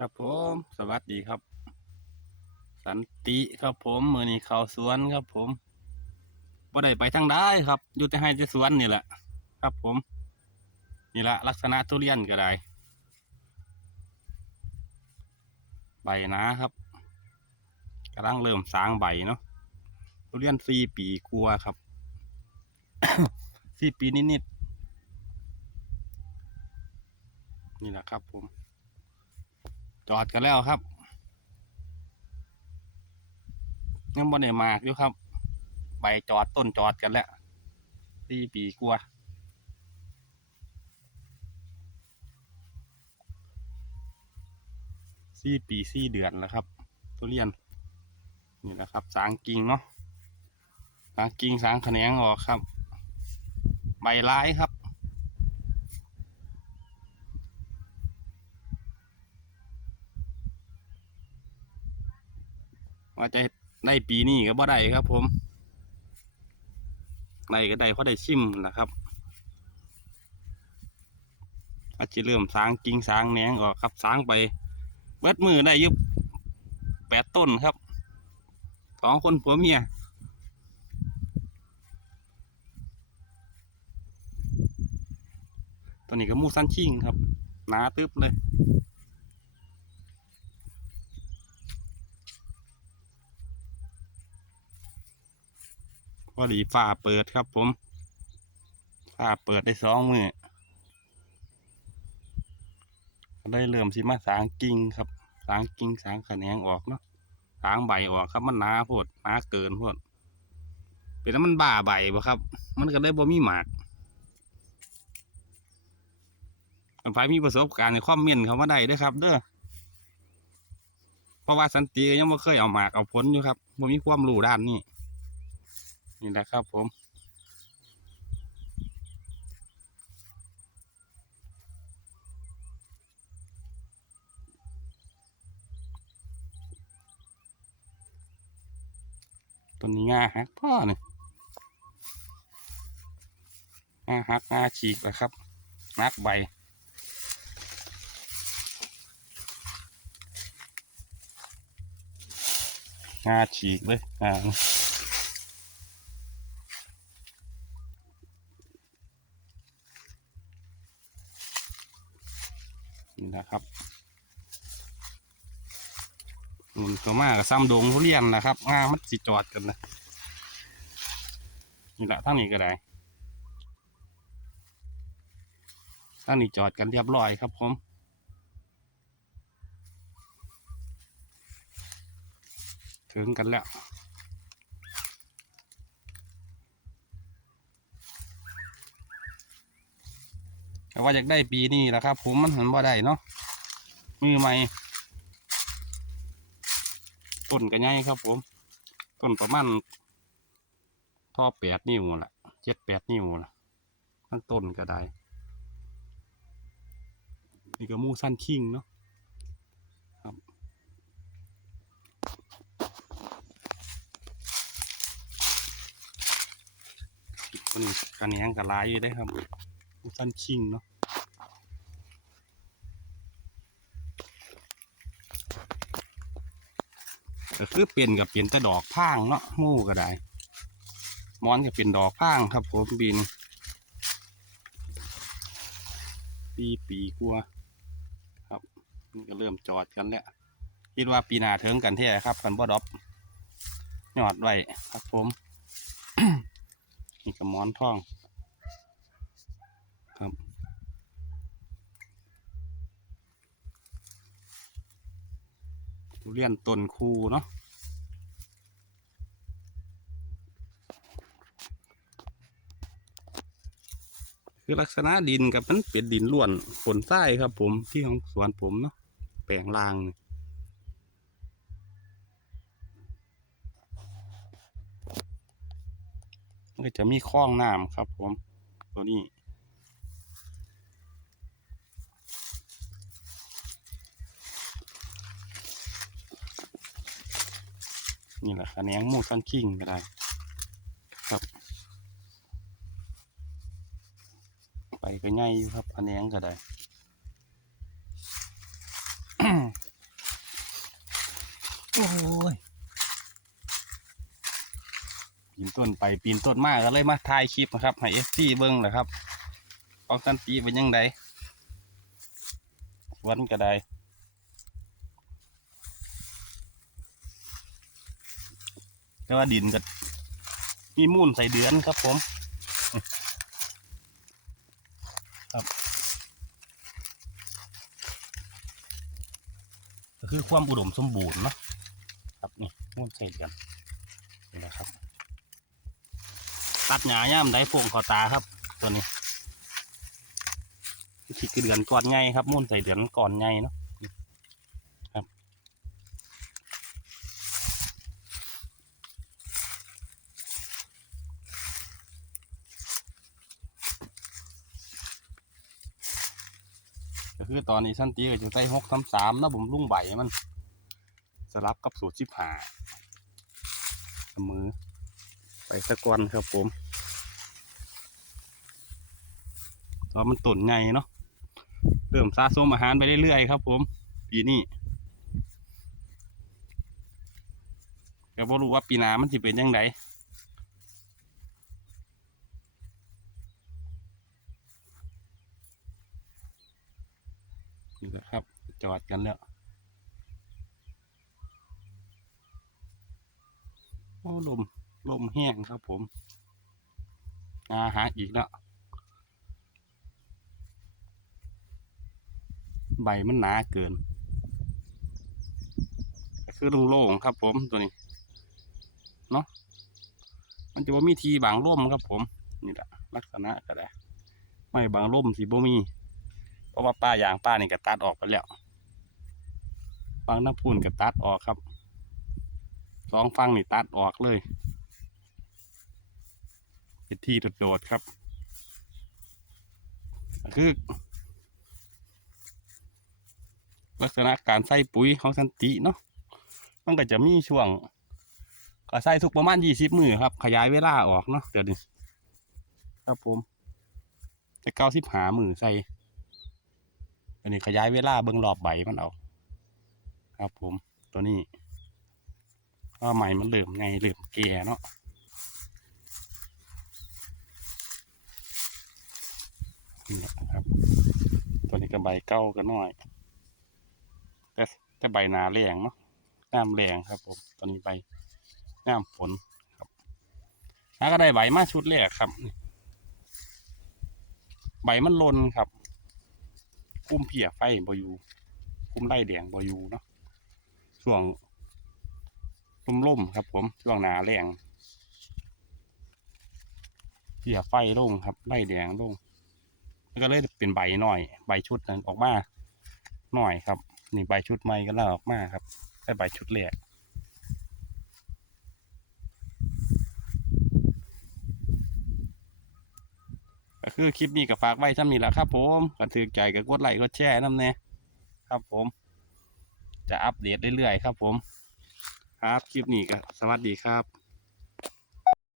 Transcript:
ครับผมสวัสดีครับ สันติครับผมมือนี้เข้าสวนครับ ผมบ่ได้ไปทางใดครับ อยู่แต่ให้แต่สวนนี่แหละ ครับ ผม นี่ละลักษณะทุเรียนก็ได้ใบนะครับกำลังเริ่มสร้างใบเนาะทุเรียนสี่ปีกลัวครับสี่ปีนิดๆนี่แหละครับ ผม จอดกันแล้วครับยังบ่ได้มากอยู่ครับ ใบจอดต้นจอดกันแล้วสี่ปีกลัวาสี่ปีสี่เดือนแล้วครับทุเรียน นี่แหละครับ สางกิ่งเนาะสางกิ่งสางแขนงออกครับ ใบร้ายครับ ว่าจะได้ปีนี้ก็บ่ได้ครับ ผมได้ก็ได้เพราะได้ชิมนะครับอาจจะเริ่มสางกิ่งสางแหนงออกครับสางไปเบิดมือได้ยุบแปดต้นครับสองคนผัวเมียตัวนี้ก็มูสันชิงครับหนาตึบเลย พอดีฝ้าเปิดครับผมฝ้าเปิดได้สองมือได้เริ่มสิมาสางกิ่งครับ สางกิ่งสางแขนงออกเนาะสางใบออกครับมันหนาโพดหนาเกินโพดเป็นแล้วมันบ่าใบบ่ครับ มันก็ได้บ่มีหมากถ้าใครมีประสบการณ์ในคอมเมนต์เขามาได้ด้วยครับ เด้อเพราะว่าสันติยังไม่เคยเอาหมากเอาผลอยู่ครับบ่มีความรู้ด้านนี้ นี่แหละครับผมต้นนี้ง่าฮักพ่อเนี่ยง่าฮักง่าฉีกแล้วครับนักใบง่าฉีกเลยอ่า นี่นะครับอืมตัวมากกับซ้ำดงทุเรียนนะครับงามันสิจอดกันนะนี่แหละทั้งนี้ก็ได้ทั้งนี้จอดกันเรียบร้อยครับผมถึงกันแล้ว แต่ว่าอยากได้ปีนี้แหละครับ ผมมันเห็นบ่ได้เนาะมือใหม่ต้นก็ใหญ่ครับ ผมต้นประมาณท่อแปดนิ้วละเจ็ดแปดนิ้วละทั้งต้นก็ได้นี่ก็มูสั้นคิงเนาะครับต้นกระเนียงกระลายอยู่ได้ครับ หมูสั้นคิงเนาะก็คือเปลี่ยนกับเปลี่ยนแต่ดอกพางเนาะงูก็ได้มอนก็เป็นดอกพางครับผมบิน ปีปีกลัวครับนี่ก็เริ่มจอดกันแล้วคิดว่าปีนาเถิงกันแท้ครับคันบ่ดอกยอดไว้ครับผม นี่ก็มอนท่อง ครับ ทุเรียนต้นคูเนาะคือลักษณะดินกับมันเป็นดินล้วนฝนใต้ครับ ผมที่ของสวนผมเนาะแปลงลางนี่มันก็จะมีคลองน้ำครับ ผม ตัวนี้ นี่แหละคะแนงมูซันคิงก็ได้ครับ ไปก็ง่ายอยู่ครับคะแนงก็ได้โอ้ยปีนต้นไปปีนต้นมากก็เลยมาถ่ายคลิปนะครับให้เอฟซีเบิ้งแหละครับออกกันตีเป็นยังไงสวนก็ได้ แต่ว่าดินก็มีมูลใส่เดือนครับผม ครับ ก็คือความอุดมสมบูรณ์เนาะครับนี่มูลใส่เดือนนี่นะครับ ตัดหญ้าย่ามได้พวงขอตาครับ ตัวนี้ขีดเดือนก่อนไงครับมูลใส่เดือนก่อนไงเนาะ ก็คือตอนนี้สั้นตีก็จะใส่หกสามสามนะผมลุงใบมันสลับกับสูตรชิบหาเสมอไปสะกอนครับผมตอนมันตุ่นไงเนาะเริ่มสะสมอาหารไปเรื่อยๆครับ ผมปีนี้แต่พอรู้ว่าปีหน้ามันจะเป็นยังไง นี่แหละครับ จอดกันแล้วโอ้ลมลมแห้งครับผม อาหาอีกแล้วใบมันหนาเกิน คือโล่งๆครับผมตัวนี้ เนาะมันจะว่ามีทีบางร่มครับผม นี่แหละลักษณะก็ได้ ไม่บางร่มสีบ่มี ราะว่าป้ายางป้านี่ก็ตัดออกไปแล้วฟังน้ำพุ่นก็ตัดออกครับสองฟังนี่ตัดออกเลยเป็นที่โดดๆครับ คือ ลักษณะการใส่ปุ๋ยของสันติเนาะมันก็จะมีช่วง ก็ใส่ทุกประมาณยี่สิบมือครับ ขยายเวลาออกเนาะเดี๋ยวนี้ครับผมจะเก้าสิบหามือใส่ อันนี้ขยายเวลาเบิ่งรอบใบมันเอาครับผมตัวนี้ก็ใหม่มันเริ่มไงเริ่มแก่เนาะนี่ครับ ตัวนี้ก็ใบเก้าก็น้อย แต่แต่ใบหนาแรงเนาะงามแรงครับผมตอนนี้ใบงามผลครับแล้วก็ได้ใบมาชุดแรกครับ ใบมันลนครับ คุ้มเพียไฟบอยู่คุ้มไล่แดงบอยู่เนาะช่วงล่มครับ ผมช่วงหนาแรงเพียไฟลงครับไล่แดงลงแล้วก็เลยเป็นใบหน่อย ใบชุดนั้นออกมาหน่อยครับ นี่ใบชุดใหม่ก็เล่าออกมาครับได้ใบชุดแรก คือคลิปนี้ก็ฝากไว้ท่านี้แหละครับ ผมกันถือใจก็กดไลค์กดแชร์น้ำแน่ครับ ผม จะอัปเดตเรื่อยๆครับ ผม ครับคลิปนี้ก็สวัสดีครับ